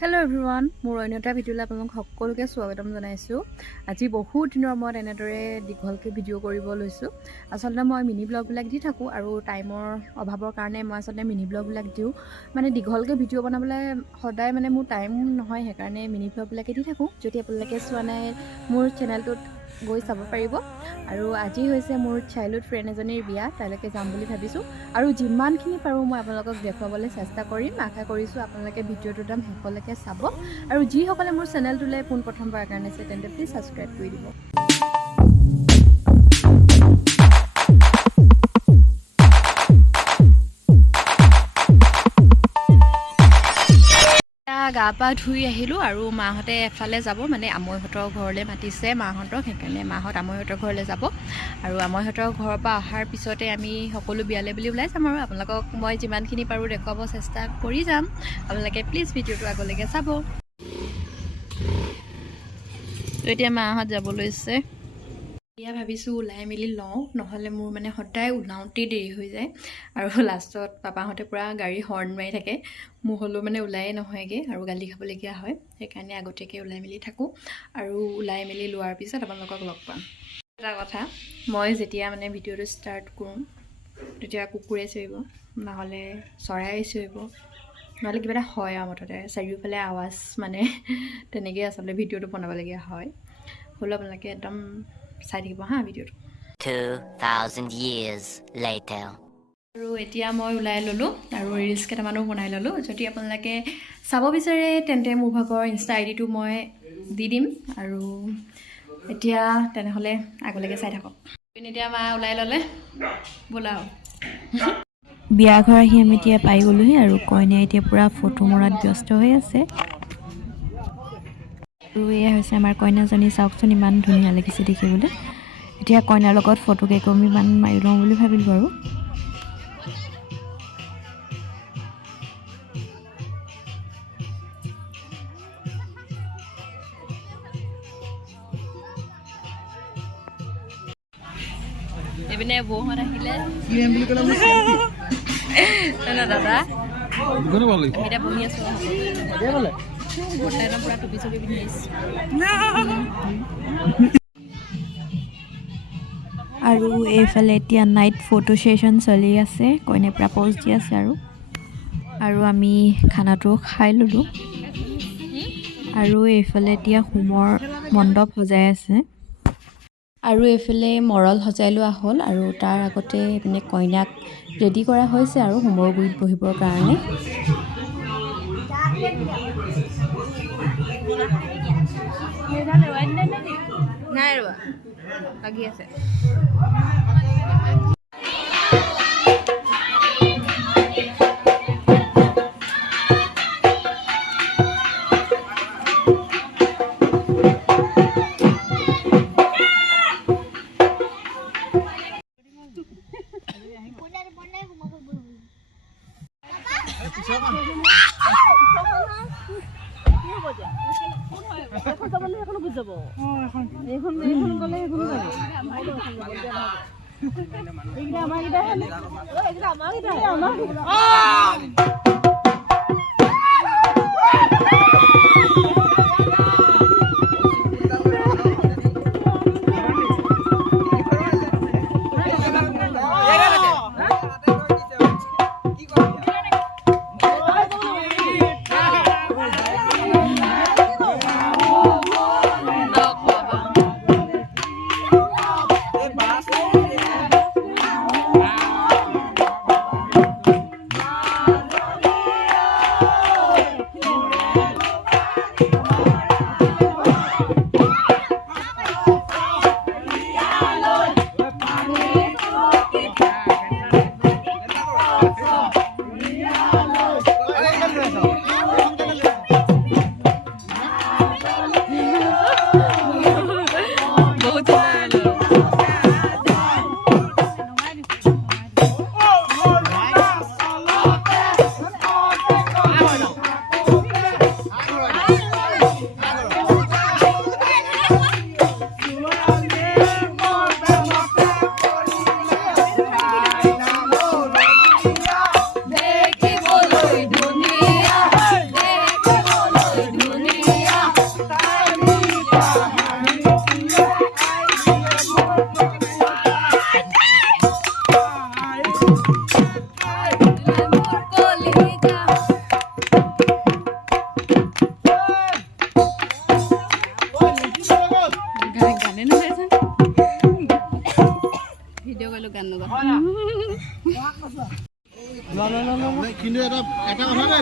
Hello everyone, মোৰ অন্যটা ভিডিঅ'লৈ আপোনালোক সকলোকে স্বাগতম জনাইছোঁ। আজি বহুত দিনৰ মূৰত এনেদৰে দীঘলকৈ ভিডিঅ' কৰিব লৈছোঁ। আচলতে মই মিনি ব্লগবিলাক দি থাকোঁ আৰু টাইমৰ অভাৱৰ কাৰণে মই আচলতে মিনি ব্লগবিলাক দিওঁ। মানে দীঘলকৈ ভিডিঅ' বনাবলৈ সদায় মানে মোৰ টাইম নহয়, সেইকাৰণে মিনি ব্লগবিলাকে দি থাকোঁ। যদি আপোনালোকে চোৱা নাই মোৰ চেনেলটোত গৈ চাব পাৰিব। আৰু আজি হৈছে মোৰ চাইল্ডহুড ফ্ৰেণ্ড এজনীৰ বিয়া, তালৈকে যাম বুলি ভাবিছোঁ আৰু যিমানখিনি পাৰোঁ মই আপোনালোকক দেখুৱাবলৈ চেষ্টা কৰিম। আশা কৰিছোঁ আপোনালোকে ভিডিঅ'টো একদম শেষলৈকে চাব আৰু যিসকলে মোৰ চেনেলটোলৈ পোনপ্ৰথমবাৰৰ কাৰণে আছে তেন্তে প্লিজ ছাবস্ক্ৰাইব কৰি দিব। গা পা ধুই আহিলোঁ আৰু মাহঁতে এফালে যাব, মানে আমৈহঁতৰ ঘৰলৈ মাতিছে মাহঁতক, সেইকাৰণে মাহঁত আমৈহঁতৰ ঘৰলৈ যাব আৰু আমৈহঁতৰ ঘৰৰ পৰা অহাৰ পিছতে আমি সকলো বিয়ালৈ বুলি ওলাই যাম আৰু আপোনালোকক মই যিমানখিনি পাৰোঁ দেখুৱাব চেষ্টা কৰি যাম। আপোনালোকে প্লিজ ভিডিঅ'টো আগলৈকে চাব। এতিয়া মাহঁত যাব লৈছে। এতিয়া ভাবিছোঁ ওলাই মেলি লওঁ, নহ'লে মোৰ মানে সদায় ওলাওঁতেই দেৰি হৈ যায় আৰু লাষ্টত পাপাহঁতে পূৰা গাড়ী হৰ্ণ মাৰি থাকে, মোৰ হ'লেও মানে ওলাই নহয়গৈ আৰু গালি খাবলগীয়া হয়। সেইকাৰণে আগতীয়াকৈ ওলাই মেলি থাকোঁ আৰু ওলাই মেলি লোৱাৰ পিছত আপোনালোকক লগ পাম। এটা কথা, মই যেতিয়া মানে ভিডিঅ'টো ষ্টাৰ্ট কৰোঁ তেতিয়া কুকুৰে চিঞৰিব, নহ'লে চৰাই চিঞৰিব, নহ'লে কিবা এটা হয় আৰু মুঠতে চাৰিওফালে আৱাজ, মানে তেনেকৈ আচলতে ভিডিঅ'টো বনাবলগীয়া হয়। হ'লেও আপোনালোকে একদম চাই থাকিব হা ভিডিঅ'টো। 2000 years later আৰু এতিয়া মই ওলাই ল'লোঁ আৰু ৰিলছ কেইটামানো বনাই ল'লোঁ। যদি আপোনালোকে চাব বিচাৰে তেন্তে মোৰ ভাগৰ ইনষ্টা আইডিটো মই দি দিম আৰু এতিয়া তেনেহ'লে আগলৈকে চাই থাকক। এতিয়া মা ওলাই ল'লে, ব'লা আৰু। বিয়া ঘৰ আহি আমি এতিয়া পাই গ'লোহি আৰু কইনাই এতিয়া পূৰা ফটো মৰাত ব্যস্ত হৈ আছে। আৰু এয়া হৈছে আমাৰ কইনাজনী, চাওকচোন ইমান ধুনীয়া লাগিছে দেখিবলৈ। এতিয়া কইনাৰ লগত ফটো কেইকপিমান মাৰি লওঁ বুলি ভাবিলোঁ আৰু। এইপিনে বৌহঁত আহিলে দাদা, এতিয়া বহি আছোঁ একদম পূৰা টুপি চুপি পিন্ধি আহিছোঁ। আৰু এইফালে এতিয়া নাইট ফটো ছেশ্যন চলি আছে, কইনাই পূৰা প'জ দি আছে আৰু আমি খানাটো খাই ল'লোঁ আৰু এইফালে এতিয়া হোমৰ মণ্ডপ সজাই আছে আৰু এইফালে মৰল সজাই লোৱা হ'ল আৰু তাৰ আগতে মানে কইনাক ৰেডি কৰা হৈছে আৰু হোমৰ গুৰিত বহিবৰ কাৰণে। নাই ৰোৱা, লাগি আছে।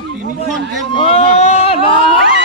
তিনিখন কেক নহয়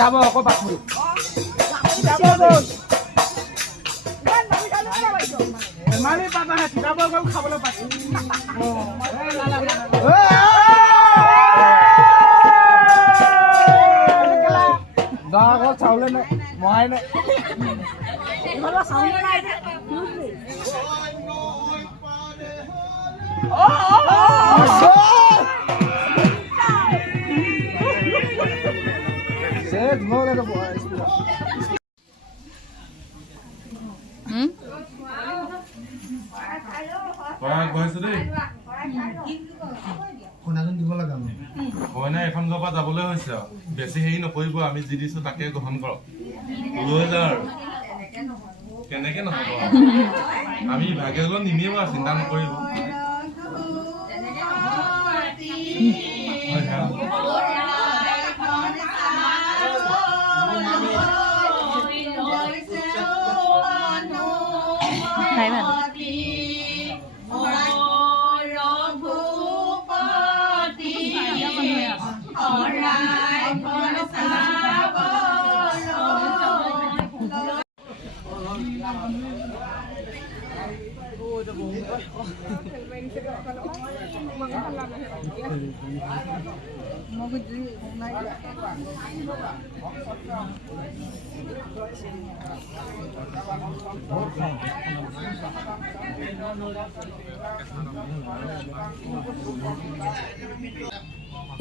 যাব আকৌ বাকৰি মালি পাবা যাব গ'ল খাবলৈ পাইছো আগত চাউলে নাই মহাই নাই কইনা এখন ঘৰৰ পৰা যাবলৈ হৈছে আৰু বেছি হেৰি নকৰিব আমি যি দিছো তাকে গ্ৰহণ কৰক লৈ যাওঁ আৰু কেনেকে নহব আমি ভাগে লৈ নিনিম আৰু চিন্তা নকৰিব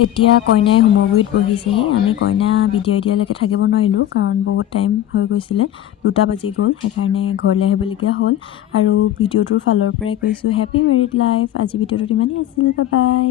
এতিয়া কইনাই হোমগুৰিত বহিছেহি আমি কইনা বিদায় দিয়ালৈকে থাকিব নোৱাৰিলোঁ কাৰণ বহুত টাইম হৈ গৈছিলে 2টা বাজি গ'ল সেইকাৰণে ঘৰলৈ আহিবলগীয়া হ'ল আৰু ভিডিঅ'টোৰ ফালৰ পৰাই কৈছোঁ হেপী মেৰিড লাইফ আজি ভিডিঅ'টোত ইমানেই আছিল বাই বাই